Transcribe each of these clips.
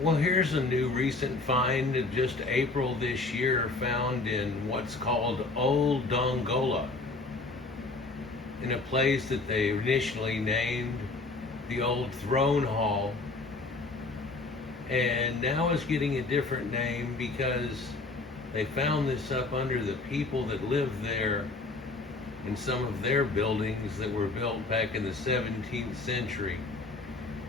Well, here's a new recent find of just April this year, found in what's called Old Dongola, in a place that they initially named the Old Throne Hall, and now it's getting a different name because they found this up under the people that lived there in some of their buildings that were built back in the 17th century.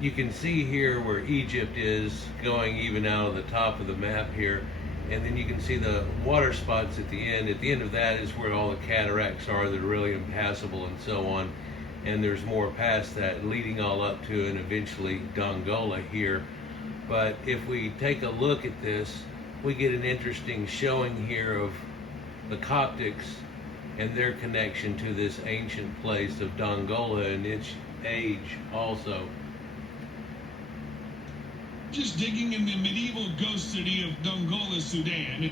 You can see here where Egypt is, going even out of the top of the map here, and then you can see the water spots at the end. At the end of that is where all the cataracts are that are really impassable and so on, and there's more past that leading all up to and eventually Dongola here. But if we take a look at this, we get an interesting showing here of the Coptics and their connection to this ancient place of Dongola and its age also. Just digging in the medieval ghost city of Dongola, Sudan.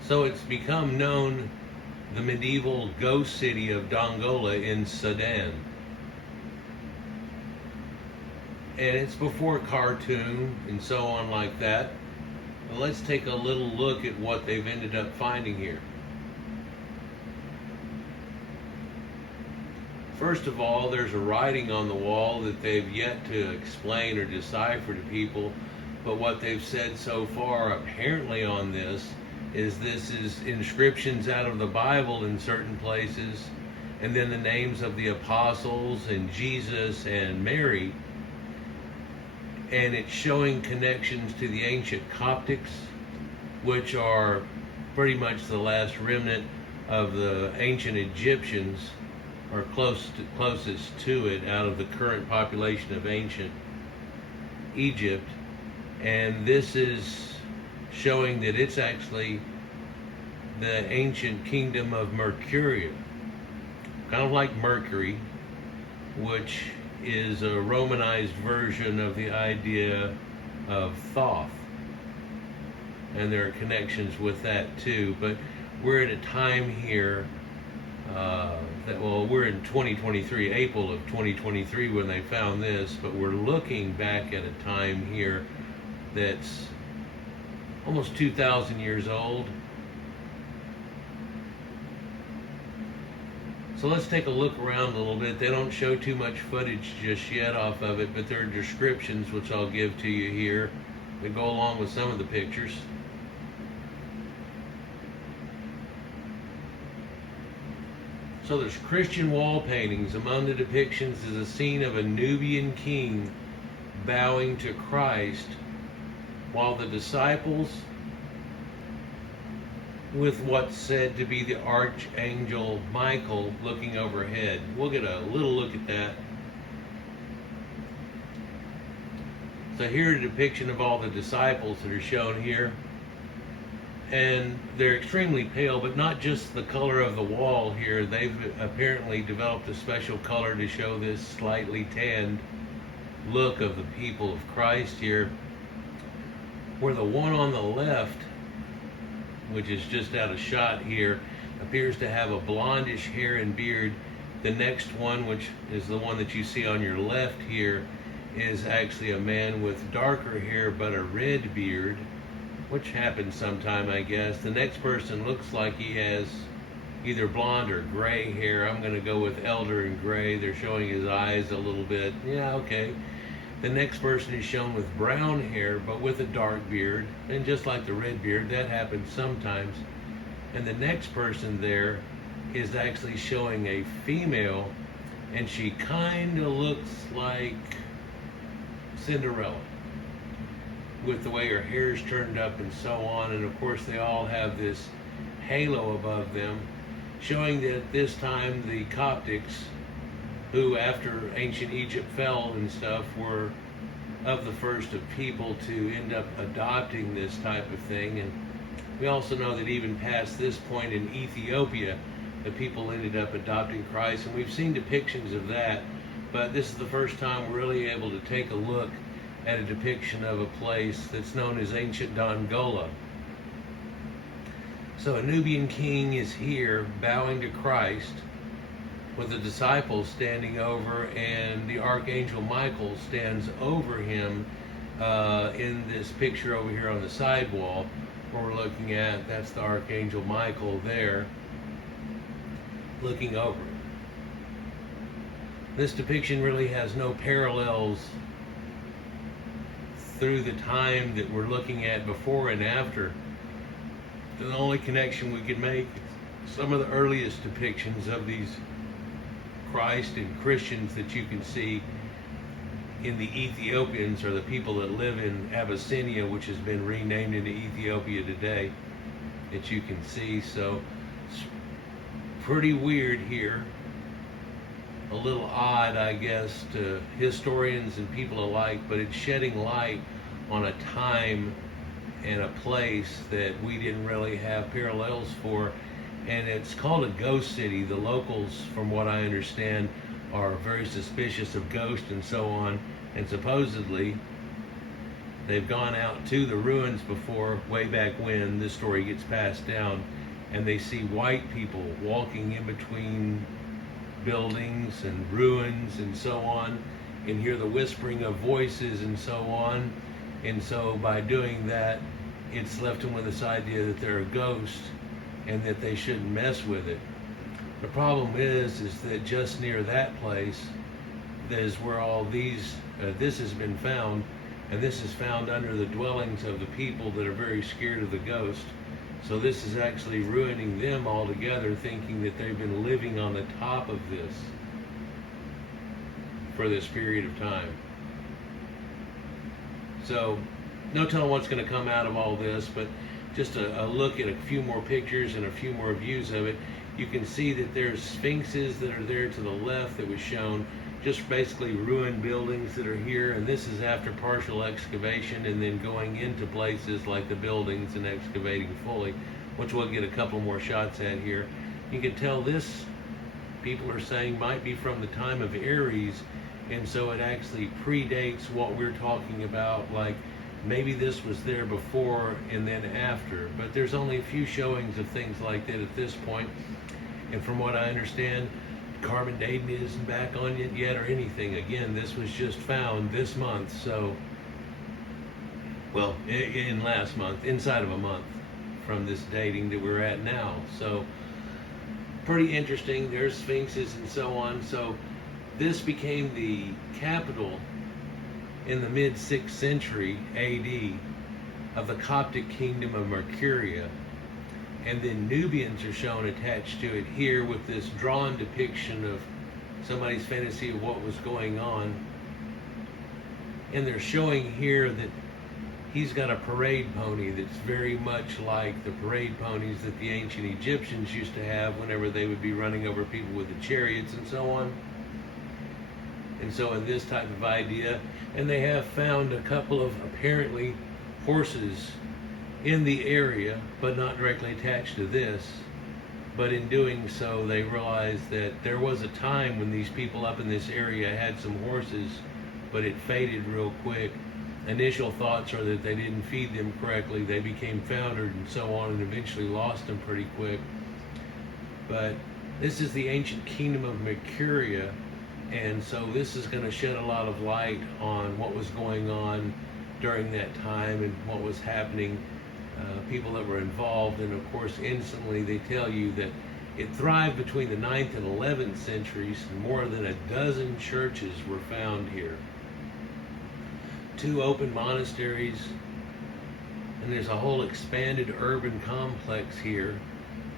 So it's become known, the medieval ghost city of Dongola in Sudan. And it's before Khartoum and so on like that. But let's take a little look at what they've ended up finding here. First of all, there's a writing on the wall that they've yet to explain or decipher to people, but what they've said so far apparently on this is inscriptions out of the Bible in certain places, and then the names of the apostles and Jesus and Mary, and it's showing connections to the ancient Coptics, which are pretty much the last remnant of the ancient Egyptians, or closest to it out of the current population of ancient Egypt. And this is showing that it's actually the ancient kingdom of Mercuria, kind of like Mercury, which is a Romanized version of the idea of Thoth, and there are connections with that too. But we're at a time here we're in 2023, April of 2023 when they found this, but we're looking back at a time here that's almost 2,000 years old. So let's take a look around a little bit. They don't show too much footage just yet off of it, but there are descriptions which I'll give to you here that go along with some of the pictures. So there's Christian wall paintings. Among the depictions is a scene of a Nubian king bowing to Christ, while the disciples, with what's said to be the Archangel Michael, looking overhead. We'll get a little look at that. So here's a depiction of all the disciples that are shown here. And they're extremely pale, but not just the color of the wall here. They've apparently developed a special color to show this slightly tanned look of the people of Christ here. Where the one on the left, which is just out of shot here, appears to have a blondish hair and beard. The next one, which is the one that you see on your left here, is actually a man with darker hair but a red beard, which happens sometime, I guess. The next person looks like he has either blonde or gray hair. I'm going to go with elder and gray. They're showing his eyes a little bit. Yeah, okay. The next person is shown with brown hair, but with a dark beard. And just like the red beard, that happens sometimes. And the next person there is actually showing a female, and she kind of looks like Cinderella, with the way her hair's turned up and so on. And of course they all have this halo above them, showing that at this time the Coptics, who after ancient Egypt fell and stuff, were of the first of people to end up adopting this type of thing. And we also know that even past this point in Ethiopia, the people ended up adopting Christ, and we've seen depictions of that, but this is the first time we're really able to take a look at a depiction of a place that's known as ancient Dongola. So a Nubian king is here bowing to Christ, with the disciples standing over, and the archangel Michael stands over him in this picture over here on the side wall where we're looking at. That's the archangel Michael there looking over him. This depiction really has no parallels through the time that we're looking at before and after. The only connection we can make is some of the earliest depictions of these Christ and Christians that you can see in the Ethiopians, or the people that live in Abyssinia, which has been renamed into Ethiopia today, that you can see. So it's pretty weird here. A little odd, I guess, to historians and people alike, but it's shedding light on a time and a place that we didn't really have parallels for. And it's called a ghost city. The locals, from what I understand, are very suspicious of ghosts and so on. And supposedly, they've gone out to the ruins before, way back when. This story gets passed down, and they see white people walking in between buildings and ruins and so on, and hear the whispering of voices and so on. And so by doing that, it's left them with this idea that they're a ghost and that they shouldn't mess with it. The problem is that just near that place is where all these this has been found, and this is found under the dwellings of the people that are very scared of the ghost. So this is actually ruining them altogether, thinking that they've been living on the top of this for this period of time. So no telling what's going to come out of all this, but just a look at a few more pictures and a few more views of it. You can see that there's sphinxes that are there to the left that was shown, just basically ruined buildings that are here, and this is after partial excavation and then going into places like the buildings and excavating fully, which we'll get a couple more shots at here. You can tell this, people are saying, might be from the time of Aries, and so it actually predates what we're talking about, like maybe this was there before and then after, but there's only a few showings of things like that at this point. And from what I understand, carbon dating isn't back on it yet or anything. Again, this was just found this month, so, well, in last month, inside of a month from this dating that we're at now. So pretty interesting. There's sphinxes and so on. So this became the capital in the mid 6th century AD of the Coptic kingdom of Mercuria. And then Nubians are shown attached to it here with this drawn depiction of somebody's fantasy of what was going on. And they're showing here that he's got a parade pony that's very much like the parade ponies that the ancient Egyptians used to have whenever they would be running over people with the chariots and so on. And so in this type of idea, and they have found a couple of apparently horses in the area, but not directly attached to this. But in doing so, they realized that there was a time when these people up in this area had some horses, but it faded real quick. Initial thoughts are that they didn't feed them correctly, they became foundered and so on, and eventually lost them pretty quick. But this is the ancient kingdom of Mercuria, and so this is going to shed a lot of light on what was going on during that time and what was happening. People that were involved, and of course instantly they tell you that it thrived between the 9th and 11th centuries, and more than a dozen churches were found here. 2 open monasteries, and there's a whole expanded urban complex here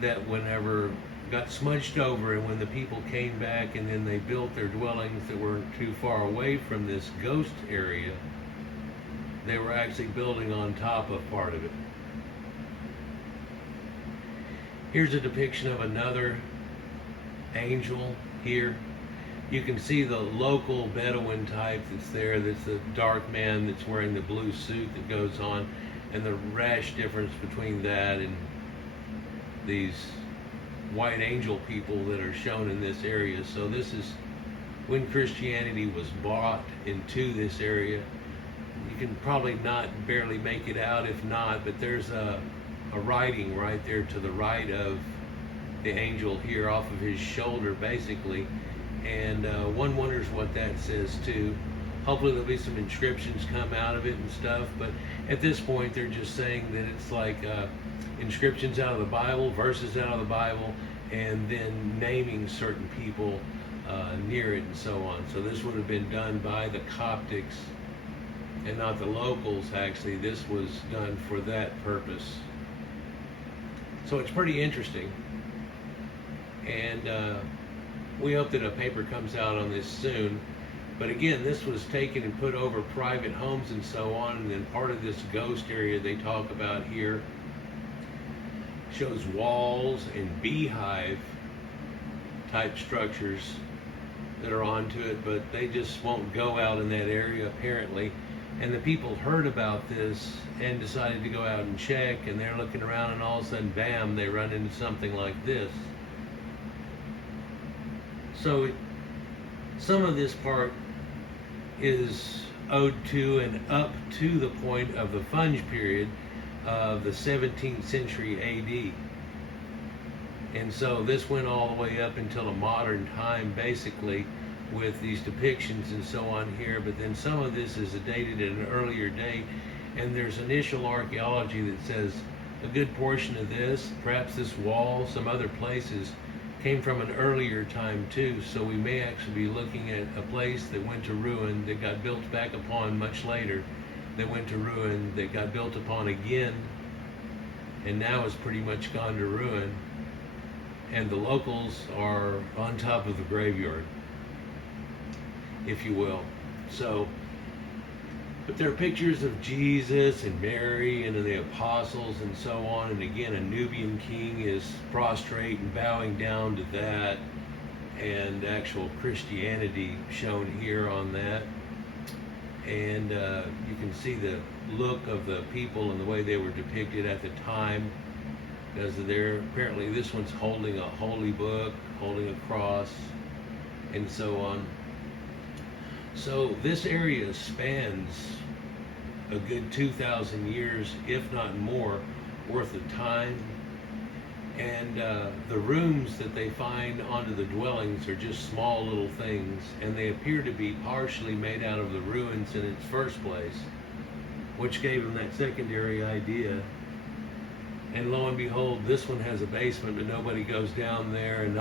that whenever got smudged over, and when the people came back and then they built their dwellings that weren't too far away from this ghost area, they were actually building on top of part of it. Here's a depiction of another angel here. You can see the local Bedouin type that's there. That's the dark man that's wearing the blue suit that goes on, and the rash difference between that and these white angel people that are shown in this area. So this is when Christianity was brought into this area. You can probably not barely make it out, if not, but there's a writing right there to the right of the angel here off of his shoulder, basically. And one wonders what that says too. Hopefully there'll be some inscriptions come out of it and stuff, but at this point they're just saying that it's like inscriptions out of the Bible, verses out of the Bible, and then naming certain people near it and so on. So this would have been done by the Coptics and not the locals. Actually, this was done for that purpose. So it's pretty interesting, and we hope that a paper comes out on this soon. But again, this was taken and put over private homes and so on, and then part of this ghost area they talk about here shows walls and beehive type structures that are onto it, but they just won't go out in that area apparently. And the people heard about this and decided to go out and check, and they're looking around, and all of a sudden, bam, they run into something like this. So some of this part is owed to and up to the point of the Funge period of the 17th century AD. And so this went all the way up until a modern time, basically, with these depictions and so on here. But then some of this is dated at an earlier date, and there's initial archaeology that says a good portion of this, perhaps this wall, some other places, came from an earlier time too. So we may actually be looking at a place that went to ruin, that got built back upon much later, that went to ruin, that got built upon again, and now is pretty much gone to ruin. And the locals are on top of the graveyard, if you will. So, but there are pictures of Jesus and Mary and the apostles and so on. And again, a Nubian king is prostrate and bowing down to that, and actual Christianity shown here on that. And you can see the look of the people and the way they were depicted at the time, because they're apparently, this one's holding a holy book, holding a cross, and so on. So this area spans a good 2,000 years, if not more, worth of time. And the rooms that they find onto the dwellings are just small little things, and they appear to be partially made out of the ruins in its first place, which gave them that secondary idea. And lo and behold, this one has a basement, but nobody goes down there, and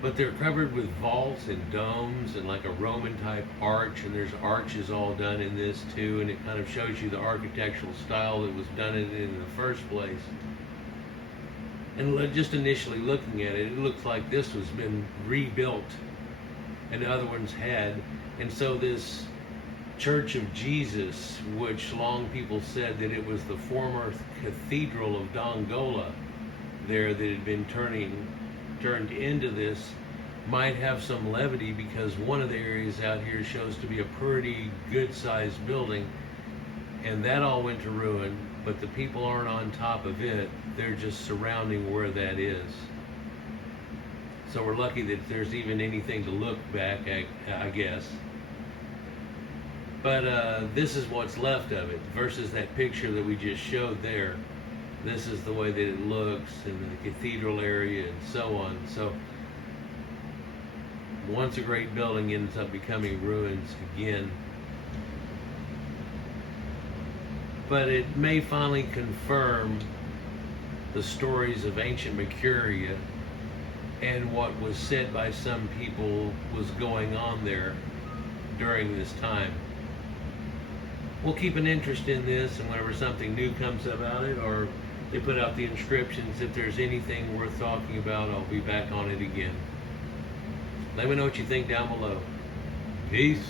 but they're covered with vaults and domes and like a Roman type arch, and there's arches all done in this too, and it kind of shows you the architectural style that was done in the first place. And just initially looking at it, it looks like this was been rebuilt and the other ones had. And so this Church of Jesus, which long people said that it was the former cathedral of Dongola there that had been turned into this, might have some levity, because one of the areas out here shows to be a pretty good sized building, and that all went to ruin, but the people aren't on top of it, they're just surrounding where that is. So we're lucky that there's even anything to look back at, I guess. But this is what's left of it versus that picture that we just showed there. This is the way that it looks in the cathedral area and so on. So once a great building ends up becoming ruins again. But it may finally confirm the stories of ancient Mercuria and what was said by some people was going on there during this time. We'll keep an interest in this, and whenever something new comes about it, or they put out the inscriptions, if there's anything worth talking about, I'll be back on it again. Let me know what you think down below. Peace.